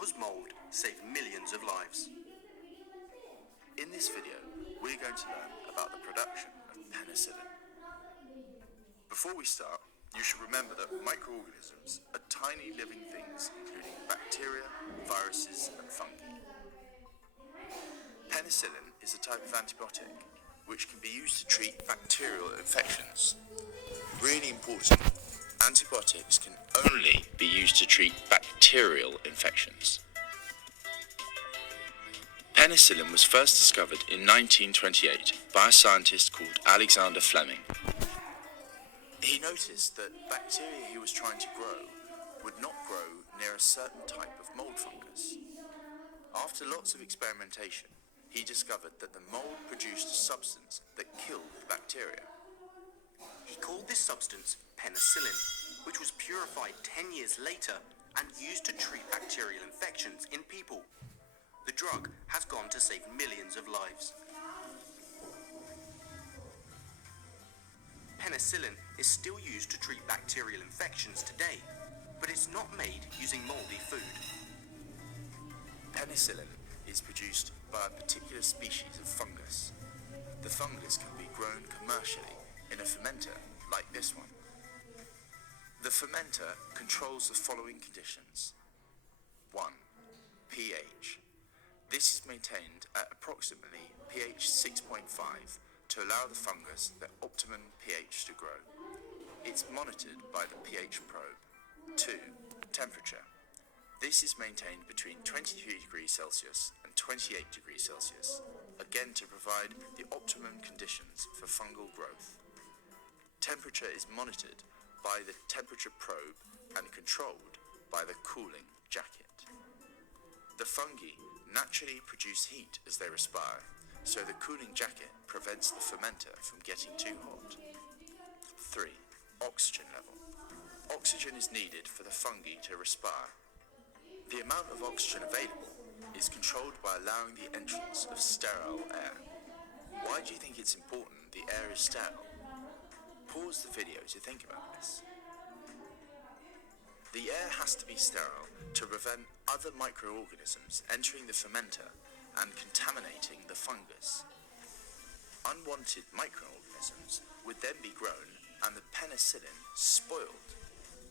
because mold saved millions of lives. In this video, we're going to learn about the production of penicillin. Before we start, you should remember that microorganisms are tiny living things including bacteria, viruses and fungi. Penicillin is a type of antibiotic which can be used to treat bacterial infections. Really important, antibiotics can only be used to treat bacterial infections. Penicillin was first discovered in 1928 by a scientist called Alexander Fleming. He noticed that bacteria he was trying to grow would not grow near a certain type of mold fungus. After lots of experimentation, he discovered that the mold produced a substance that killed the bacteria. He called this substance penicillin, which was purified 10 years later and used to treat bacterial infections in people. The drug has gone to save millions of lives. Penicillin is still used to treat bacterial infections today, but it's not made using moldy food. Penicillin is produced by a particular species of fungus. The fungus can be grown commercially in a fermenter like this one. The fermenter controls the following conditions. 1. pH. This is maintained at approximately pH 6.5 to allow the fungus the optimum pH to grow. It's monitored by the pH probe. 2. Temperature. This is maintained between 23 degrees Celsius and 28 degrees Celsius, again to provide the optimum conditions for fungal growth. Temperature is monitored by the temperature probe and controlled by the cooling jacket. The fungi naturally produce heat as they respire, so the cooling jacket prevents the fermenter from getting too hot. 3. Oxygen level. Oxygen is needed for the fungi to respire. The amount of oxygen available is controlled by allowing the entrance of sterile air. Why do you think it's important the air is sterile? Pause the video to think about this. The air has to be sterile to prevent other microorganisms entering the fermenter and contaminating the fungus. Unwanted microorganisms would then be grown and the penicillin spoiled.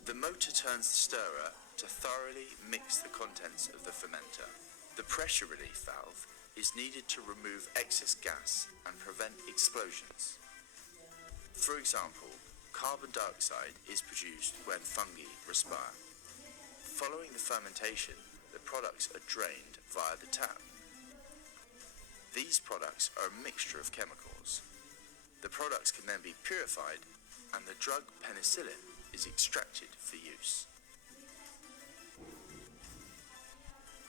The motor turns the stirrer to thoroughly mix the contents of the fermenter. The pressure relief valve is needed to remove excess gas and prevent explosions. For example, carbon dioxide is produced when fungi respire. Following the fermentation, the products are drained via the tap. These products are a mixture of chemicals. The products can then be purified and the drug penicillin is extracted for use.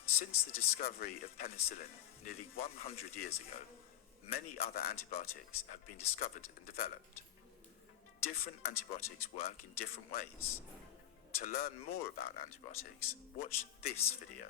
Since the discovery of penicillin nearly 100 years ago, many other antibiotics have been discovered and developed. Different antibiotics work in different ways. To learn more about antibiotics, watch this video.